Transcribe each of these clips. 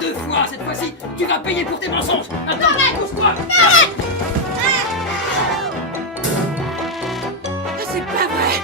2 fois. Cette fois-ci, tu vas payer pour tes mensonges. Attends, pousse-toi. Arrête. C'est pas vrai.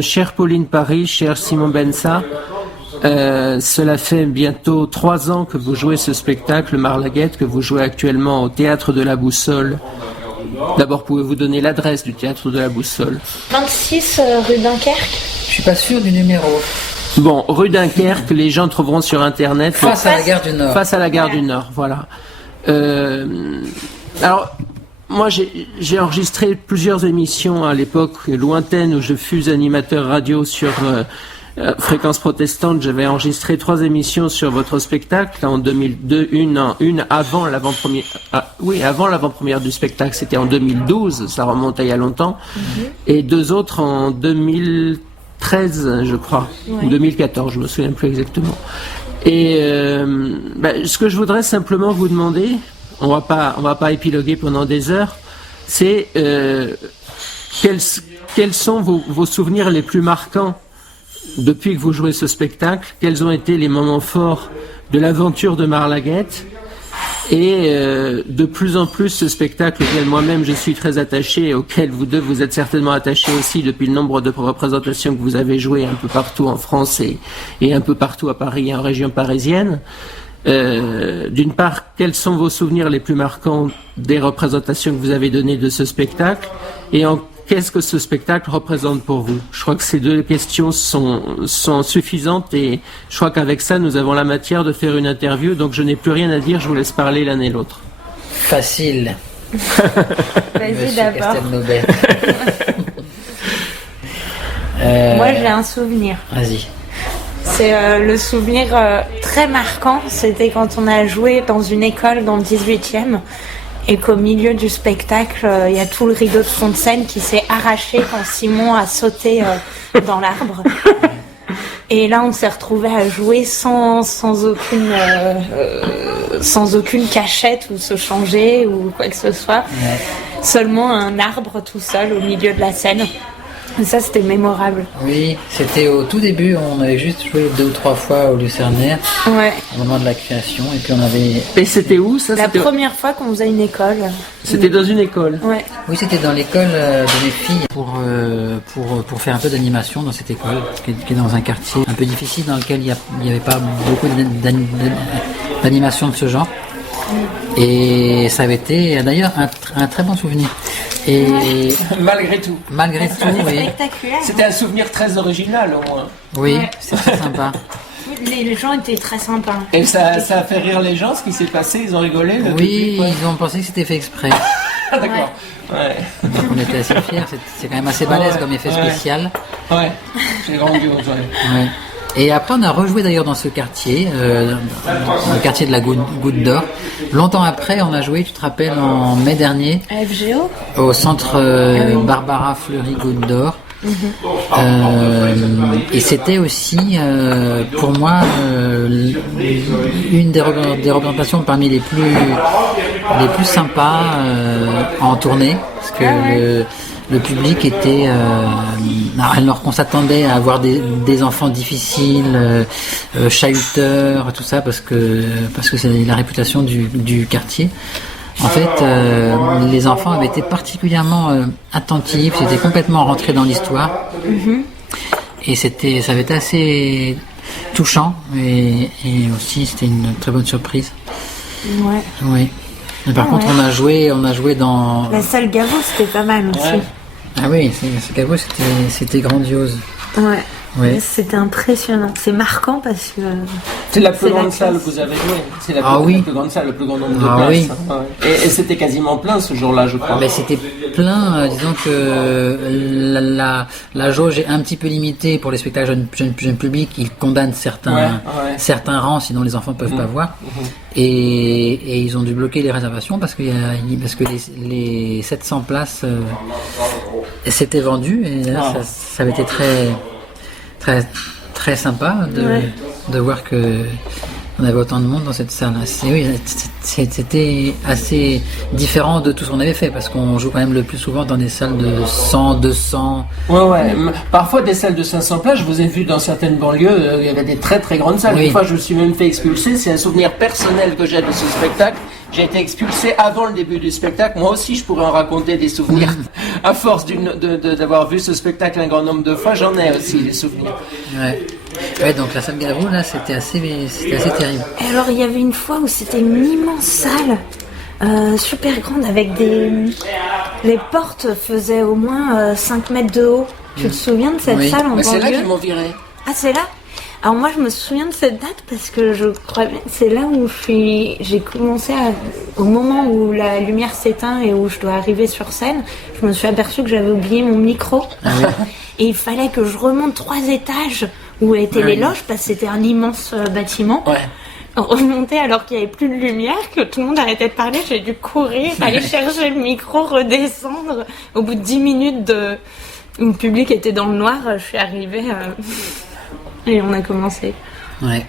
Chère Pauline Paris, cher Simon Benssa, cela fait bientôt 3 ans que vous jouez ce spectacle Marlaguette, que vous jouez actuellement au Théâtre de la Boussole. D'abord, pouvez-vous donner l'adresse du Théâtre de la Boussole? 26 rue Dunkerque. Je suis pas sûr du numéro. Bon, rue Dunkerque, les gens trouveront sur Internet. Face à la gare du Nord. Face à la gare du Nord, voilà. Alors, moi, j'ai enregistré plusieurs émissions à l'époque lointaine où je fus animateur radio sur Fréquence Protestante. J'avais enregistré 3 émissions sur votre spectacle en 2002, une avant l'avant-première. Avant l'avant-première du spectacle, c'était en 2012, ça remonte à il y a longtemps, et 2 autres en 2013, je crois, ou 2014, je me souviens plus exactement. Et ce que je voudrais simplement vous demander, on va pas épiloguer pendant des heures, c'est quels sont vos souvenirs les plus marquants depuis que vous jouez ce spectacle? Quels ont été les moments forts de l'aventure de Marlaguette? Et de plus en plus, ce spectacle auquel moi-même je suis très attaché, et auquel vous deux vous êtes certainement attachés aussi depuis le nombre de représentations que vous avez jouées un peu partout en France et un peu partout à Paris et en région parisienne. D'une part, quels sont vos souvenirs les plus marquants des représentations que vous avez données de ce spectacle? Et qu'est-ce que ce spectacle représente pour vous? Je crois que ces deux questions sont suffisantes et je crois qu'avec ça, nous avons la matière de faire une interview. Donc je n'ai plus rien à dire, je vous laisse parler l'un et l'autre. Facile. Vas-y Monsieur d'abord. Castelnobel. Moi j'ai un souvenir. Vas-y. C'est le souvenir très marquant. C'était quand on a joué dans une école dans le 18e et qu'au milieu du spectacle, il y a tout le rideau de fond de scène qui s'est arraché quand Simon a sauté dans l'arbre. Et là, on s'est retrouvés à jouer sans aucune cachette ou se changer ou quoi que ce soit. Ouais. Seulement un arbre tout seul au milieu de la scène. Et ça, c'était mémorable. Oui, c'était au tout début, on avait juste joué 2 ou 3 fois au Lucernaire, Ouais. au moment de la création, et puis on avait... Et c'était où ça? La première fois qu'on faisait une école. C'était dans une école. Ouais. Oui, c'était dans l'école de mes filles pour faire un peu d'animation dans cette école, qui est dans un quartier un peu difficile dans lequel il n'y avait pas beaucoup d'animation de ce genre. Et ça avait été d'ailleurs un très bon souvenir. Et Malgré tout. malgré tout, oui, Spectaculaire. C'était un souvenir très original au moins. oui, Ouais. c'est très sympa. Les gens étaient très sympas. Et ça a fait rire les gens, ce qui s'est passé, ils ont rigolé. Le Oui, public, ouais. ils ont pensé que c'était fait exprès. Ah, d'accord. Ouais. Donc on était assez fiers. C'est quand même assez balèze Ouais, comme effet ouais. spécial. Ouais. C'est grandiose, ouais. Ouais. Et après, on a rejoué d'ailleurs dans ce quartier, dans le quartier de la Goutte d'Or. Longtemps après, on a joué, tu te rappelles, en mai dernier, FGO. au centre Barbara Fleury Goutte d'Or. Et c'était aussi, pour moi, une des représentations parmi les plus sympas en tournée, parce que le public était, alors qu'on s'attendait à avoir des enfants difficiles, chahuteurs, tout ça, parce que c'est la réputation du quartier. En fait, les enfants avaient été particulièrement attentifs, ils étaient complètement rentrés dans l'histoire, et ça avait été assez touchant, et aussi c'était une très bonne surprise. Ouais. Oui. Mais par contre, on a joué dans. La salle Gaveau, c'était pas mal aussi. Ouais. Ah oui, ce caveau, c'était grandiose. Ouais. Ouais. C'était impressionnant. C'est marquant parce que. C'est la plus C'est la grande salle classe. que vous avez jouée. C'est la Ah oui. plus grande salle, le plus grand nombre de Ah places. oui. Ouais. Et c'était quasiment plein ce jour-là, je crois. Ben, c'était plein, disons que la jauge est un petit peu limitée pour les spectacles jeune public. Ils condamnent certains rangs, sinon les enfants peuvent pas voir. Et ils ont dû bloquer les réservations parce que les 700 places s'étaient vendues, et là, ça avait été très très très sympa de voir que on avait autant de monde dans cette salle. C'était assez différent de tout ce qu'on avait fait, parce qu'on joue quand même le plus souvent dans des salles de 100, 200. Ouais. Parfois des salles de 500 places, je vous ai vu dans certaines banlieues, il y avait des très très grandes salles. Oui. Une fois, je me suis même fait expulser. C'est un souvenir personnel que j'ai de ce spectacle. J'ai été expulsé avant le début du spectacle. Moi aussi, je pourrais en raconter des souvenirs. À force d'avoir vu ce spectacle un grand nombre de fois, j'en ai aussi des souvenirs. Ouais, donc la salle Gaveau, là, c'était assez terrible. Et alors, il y avait une fois où c'était une immense salle, super grande, avec les portes faisaient au moins 5 mètres de haut. Tu te souviens de cette Oui. salle en Mais c'est là banlieue? qu'ils m'ont viré. Ah, c'est là? Alors moi, je me souviens de cette date parce que je crois bien que c'est là où j'ai commencé au moment où la lumière s'éteint et où je dois arriver sur scène, je me suis aperçue que j'avais oublié mon micro. Et il fallait que je remonte 3 étages où étaient les loges, parce que c'était un immense bâtiment. Ouais. Remonter alors qu'il n'y avait plus de lumière, que tout le monde arrêtait de parler, j'ai dû courir, aller chercher le micro, redescendre. Au bout de 10 minutes où le public était dans le noir, je suis arrivée et on a commencé. Ouais.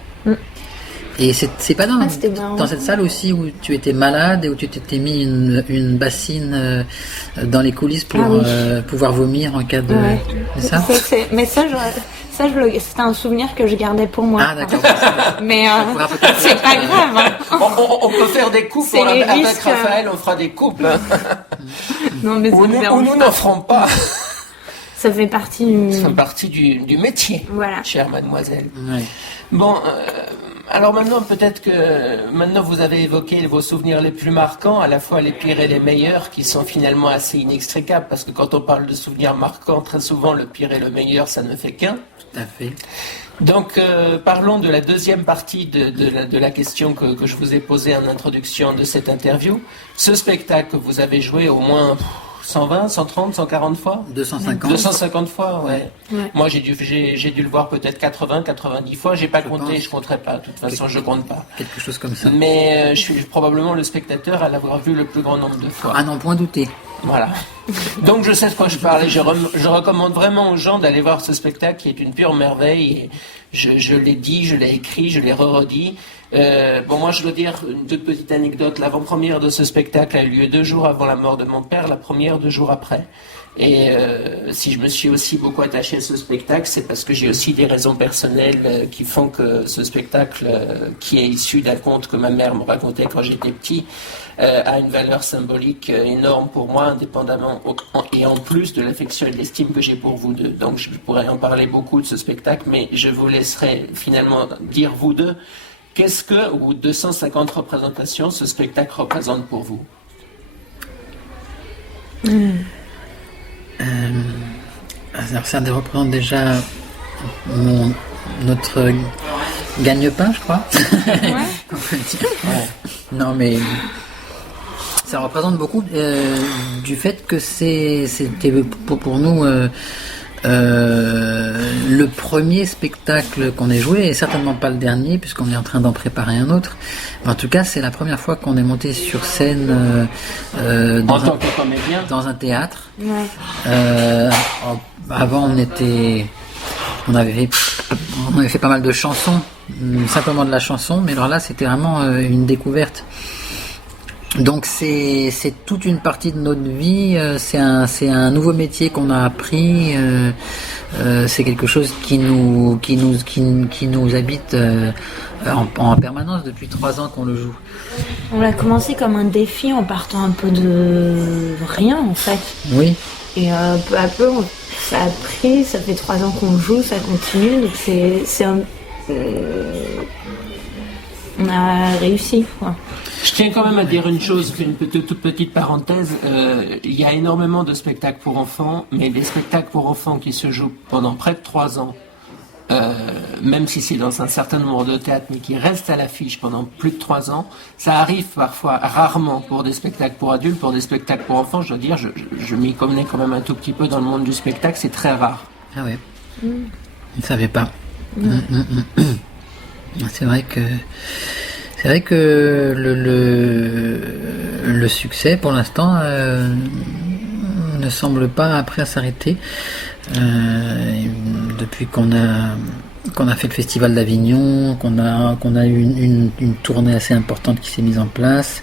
Et c'est pas c'était bien. dans cette salle aussi où tu étais malade et où tu t'étais mis une bassine dans les coulisses pour pouvoir vomir en cas de... Ouais. C'est ça? Mais c'était un souvenir que je gardais pour moi. Ah d'accord. Mais c'est pas grave. Hein. On peut faire des couples C'est les avec risques, Raphaël, on fera des couples. Hein. Non, mais ça Ou me nous dérange n'en ferons pas. Ça fait partie du... Ça fait partie du métier, Voilà. chère mademoiselle. Ouais. Bon, alors maintenant, peut-être que maintenant vous avez évoqué vos souvenirs les plus marquants, à la fois les pires et les meilleurs, qui sont finalement assez inextricables, parce que quand on parle de souvenirs marquants, très souvent le pire et le meilleur, ça ne fait qu'un. Tout à fait. Donc, parlons de la deuxième partie de la question que je vous ai posée en introduction de cette interview. Ce spectacle que vous avez joué au moins 120, 130, 140 fois 250. 250 fois, ouais. Ouais. Moi, j'ai dû le voir peut-être 80, 90 fois. J'ai pas compté, pense. je compterai pas. De toute façon, je compte pas. Quelque chose comme ça. Mais je suis probablement le spectateur à l'avoir vu le plus grand nombre de fois. Ah non, point douter. Voilà. Donc je sais de quoi je parle et je recommande vraiment aux gens d'aller voir ce spectacle qui est une pure merveille. Et je l'ai dit, je l'ai écrit, je l'ai redit. Bon, moi je dois dire une toute petite anecdote. L'avant-première de ce spectacle a eu lieu 2 jours avant la mort de mon père, la première 2 jours après. Et si je me suis aussi beaucoup attaché à ce spectacle, c'est parce que j'ai aussi des raisons personnelles qui font que ce spectacle, qui est issu d'un conte que ma mère me racontait quand j'étais petit, a une valeur symbolique énorme pour moi, indépendamment et en plus de l'affection et de l'estime que j'ai pour vous deux. Donc je pourrais en parler beaucoup de ce spectacle, mais je vous laisserai finalement dire vous deux, qu'est-ce que, ou 250 représentations, ce spectacle représente pour vous? Alors ça représente déjà notre gagne-pain, je crois. On peut le dire. Non mais ça représente beaucoup du fait que c'était pour nous le premier spectacle qu'on ait joué, et certainement pas le dernier puisqu'on est en train d'en préparer un autre. Mais en tout cas, c'est la première fois qu'on est monté sur scène En tant que comédien. dans un théâtre. Ouais. Avant, on avait fait pas mal de chansons, simplement de la chanson, mais alors là, c'était vraiment une découverte. Donc c'est toute une partie de notre vie, c'est un nouveau métier qu'on a appris, c'est quelque chose qui nous habite en permanence depuis 3 ans qu'on le joue. On l'a commencé comme un défi en partant un peu de rien en fait. Oui. Et peu à peu, ça a pris, ça fait 3 ans qu'on joue, ça continue, donc on a réussi, quoi. Je tiens quand même à dire une chose, une toute petite parenthèse. Il y a énormément de spectacles pour enfants, mais les spectacles pour enfants qui se jouent pendant près de 3 ans, même si c'est dans un certain nombre de théâtres, mais qui restent à l'affiche pendant plus de 3 ans, ça arrive parfois, rarement pour des spectacles pour adultes, pour des spectacles pour enfants. Je dois dire, je m'y connais quand même un tout petit peu dans le monde du spectacle, c'est très rare. Ah ouais. Je ne savais pas. C'est vrai que le succès pour l'instant ne semble pas après à s'arrêter. Depuis qu'on a fait le festival d'Avignon, qu'on a eu une tournée assez importante qui s'est mise en place,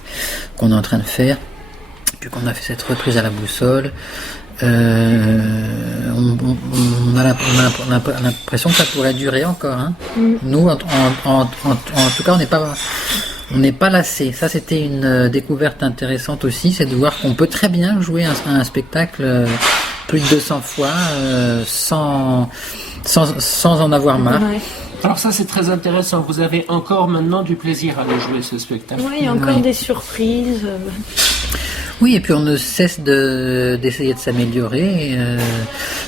qu'on est en train de faire, puis qu'on a fait cette reprise à la Boussole. On a l'impression que ça pourrait durer encore. Hein. Nous, en tout cas, on n'est pas lassés. Ça, c'était une découverte intéressante aussi, c'est de voir qu'on peut très bien jouer un spectacle plus de 200 fois sans en avoir marre. Ouais. Alors ça, c'est très intéressant. Vous avez encore maintenant du plaisir à le jouer, ce spectacle. Oui, il y a encore des surprises. Oui, et puis on ne cesse d'essayer de s'améliorer.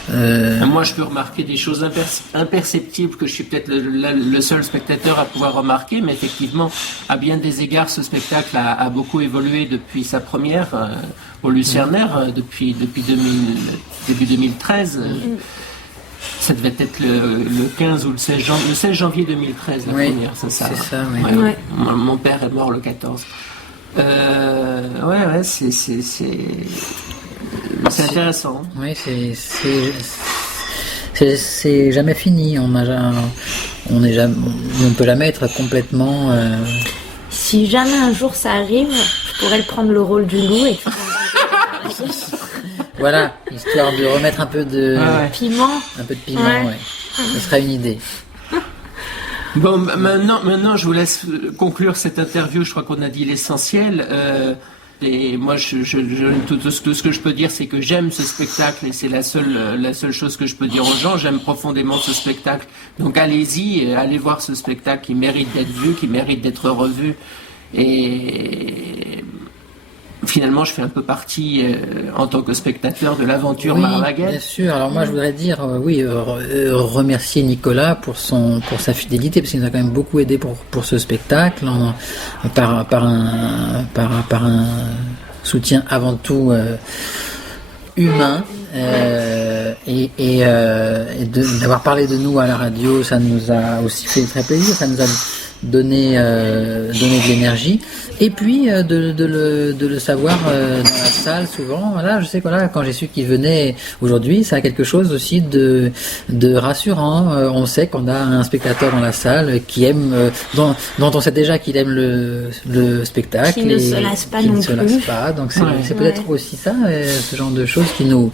Moi, je peux remarquer des choses imperceptibles que je suis peut-être le seul spectateur à pouvoir remarquer, mais effectivement, à bien des égards, ce spectacle a beaucoup évolué depuis sa première au Lucernaire, depuis début 2013. Ça devait être le 15 ou le 16 janvier, le 16 janvier 2013, la première, c'est ça. C'est ça, oui. Ouais. Mon père est mort le 14. C'est intéressant. Oui, c'est jamais fini. on peut jamais être complètement. Si jamais un jour ça arrive, je pourrais prendre le rôle du loup et tu Voilà, histoire de remettre un peu de piment. Un peu de piment, ouais. Ce serait une idée. Bon, maintenant, je vous laisse conclure cette interview. Je crois qu'on a dit l'essentiel. Et moi, tout ce que je peux dire, c'est que j'aime ce spectacle et c'est la seule chose que je peux dire aux gens. J'aime profondément ce spectacle. Donc allez-y, allez voir ce spectacle qui mérite d'être vu, qui mérite d'être revu. Et finalement, je fais un peu partie, en tant que spectateur, de l'aventure Marmaguette. Bien sûr. Alors moi, je voudrais dire, remercier Nicolas pour sa fidélité, parce qu'il nous a quand même beaucoup aidé pour ce spectacle, par un soutien avant tout humain. Et d'avoir parlé de nous à la radio, ça nous a aussi fait très plaisir, ça nous a donné de l'énergie, et puis de le savoir dans la salle souvent. Voilà, je sais que quand j'ai su qu'il venait aujourd'hui, ça a quelque chose aussi de rassurant. On sait qu'on a un spectateur dans la salle qui aime, dont on sait déjà qu'il aime le spectacle, qui ne se lasse pas non plus. Donc c'est peut-être aussi ça, ce genre de choses qui nous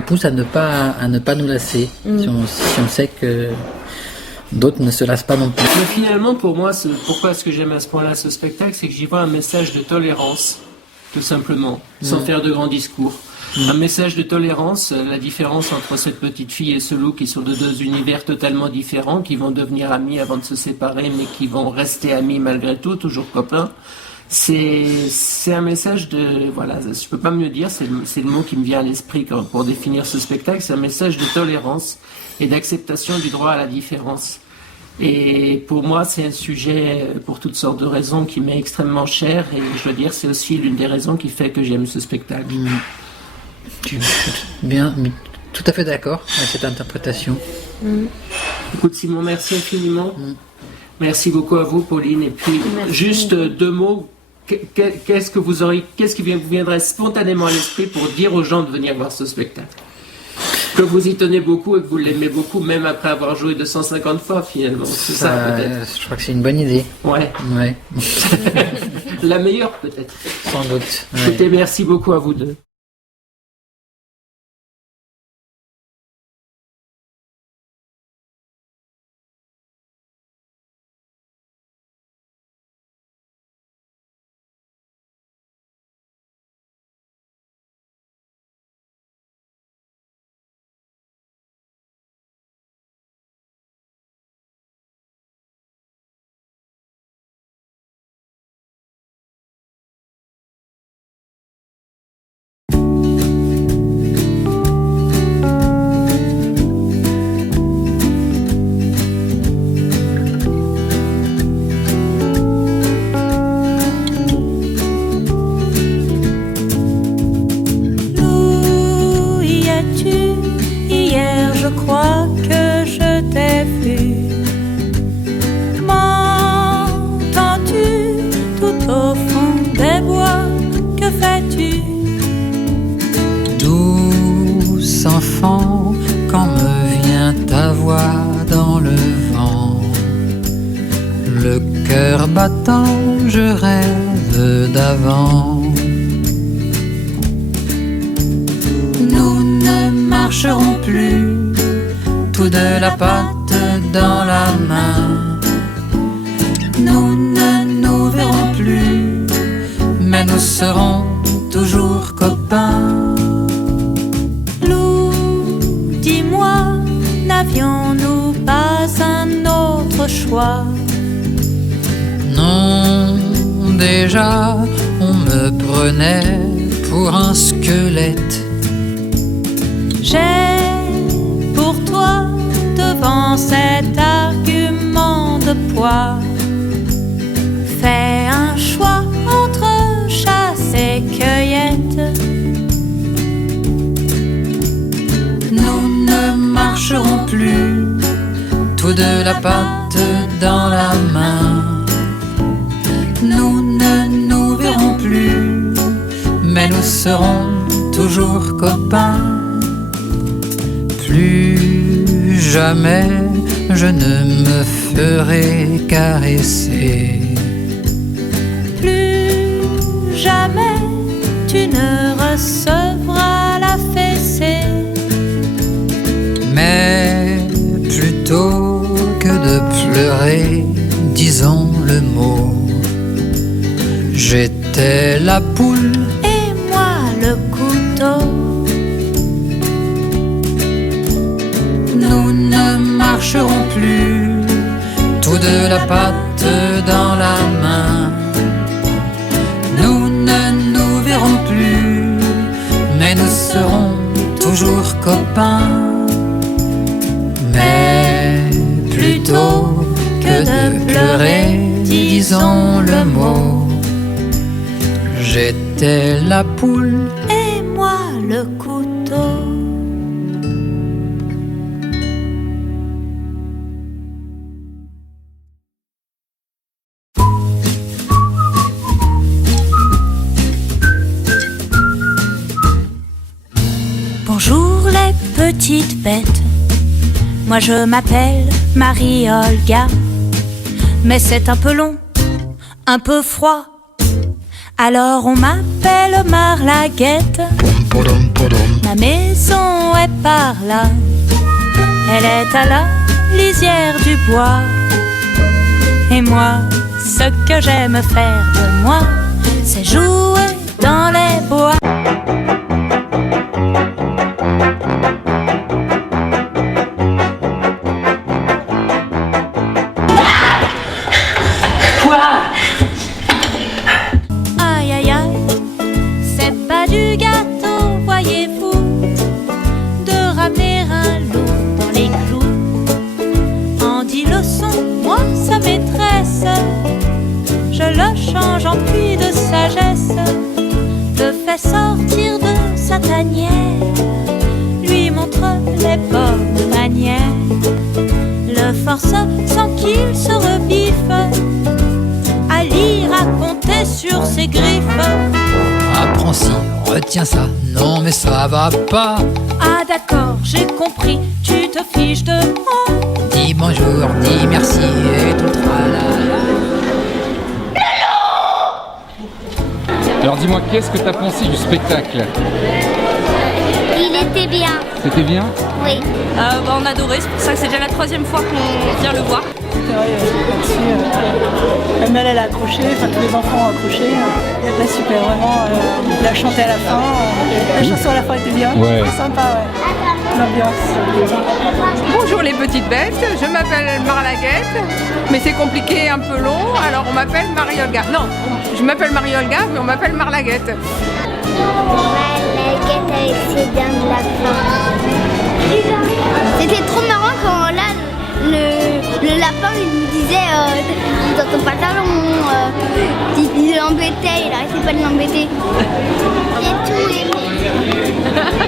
pousse à ne pas nous lasser, si on sait que d'autres ne se lassent pas non plus. Mais finalement, pour moi, pourquoi est-ce que j'aime à ce point-là ce spectacle, c'est que j'y vois un message de tolérance, tout simplement, sans faire de grands discours. Un message de tolérance, la différence entre cette petite fille et ce loup, qui sont de deux univers totalement différents, qui vont devenir amis avant de se séparer, mais qui vont rester amis malgré tout, toujours copains. C'est un message de, voilà, je peux pas mieux dire, c'est le mot qui me vient à l'esprit pour définir ce spectacle, c'est un message de tolérance et d'acceptation du droit à la différence. Et pour moi, c'est un sujet, pour toutes sortes de raisons, qui m'est extrêmement cher, et je dois dire, c'est aussi l'une des raisons qui fait que j'aime ce spectacle. Bien, tout à fait d'accord avec cette interprétation. Écoute Simon, merci infiniment. Merci beaucoup à vous, Pauline. Et puis, juste 2 mots. Qu'est-ce qui vous viendrait spontanément à l'esprit pour dire aux gens de venir voir ce spectacle? Que vous y tenez beaucoup et que vous l'aimez beaucoup, même après avoir joué 250 fois, finalement. C'est ça, peut-être. Je crois que c'est une bonne idée. Ouais. La meilleure, peut-être. Sans doute. Écoutez, merci beaucoup à vous deux. Enfant, quand me vient ta voix dans le vent, le cœur battant, je rêve d'avant. Nous ne marcherons plus, tous de la patte dans la main. Nous ne nous verrons plus, mais nous serons toujours copains. N'avions-nous pas un autre choix? Non, déjà, on me prenait pour un squelette. J'ai pour toi, devant cet argument de poids, fait un choix entre chasse et cueillette. Nous ne marcherons plus, tous de la patte dans la main. Nous ne nous verrons plus, mais nous serons toujours copains. Plus jamais je ne me ferai caresser. Plus jamais tu ne recevras la fessée. Mais plutôt que de pleurer, disons le mot. J'étais la poule Et moi le couteau. Nous ne marcherons plus, tous deux la patte dans la main. Nous ne nous verrons plus, mais nous serons toujours copains. Mais plutôt que de pleurer, disons le mot. J'étais la poule Et moi le couteau. Bonjour les petites bêtes. Moi je m'appelle Marie-Olga. Mais c'est un peu long, un peu froid. Alors on m'appelle Marlaguette. Ma maison est par là. Elle est à la lisière du bois. Et moi, ce que j'aime faire de moi, c'est jouer dans les bois. Aïe aïe aïe, c'est pas du gâteau, voyez-vous, de ramener un loup dans les clous. En 10 leçons, moi sa maîtresse, je le change en puits de sagesse, le fais sortir de sa tanière, lui montre les bonnes manières, le force sans qu'il se rebiffe, à lire, à compter sur ses griffes. Apprends ci, retiens ça, non mais ça va pas. Ah d'accord, j'ai compris, tu te fiches de moi. Dis bonjour, dis merci et tout le tralala. Alors dis-moi, qu'est-ce que t'as pensé du spectacle? Il était bien, C'était bien? oui. On a adoré, c'est pour ça que c'est déjà la 3e fois qu'on vient le voir. C'est vrai, elle a accroché, enfin tous les enfants ont accroché. Là, super, vraiment, il a chanté à la fin. La chanson à la fin était bien. Ouais. C'est sympa, ouais. L'ambiance. Bonjour les petites bêtes, je m'appelle Marlaguette, mais c'est compliqué, un peu long, alors on m'appelle Marie-Olga. Non, je m'appelle Marie-Olga, mais on m'appelle Marlaguette. Marlaguette avec ses dents de lapin. C'était trop marrant quand là, le lapin il nous disait dans ton pantalon, il l'embêtait, il arrêtait pas de l'embêter. J'ai tout aimé.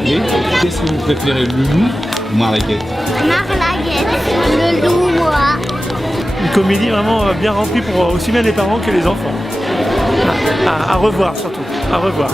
Et qu'est-ce que vous préférez, le loup ou Marlaguette? Marlaguette, le loup, moi. Une comédie vraiment bien remplie pour aussi bien les parents que les enfants. À revoir surtout, à revoir.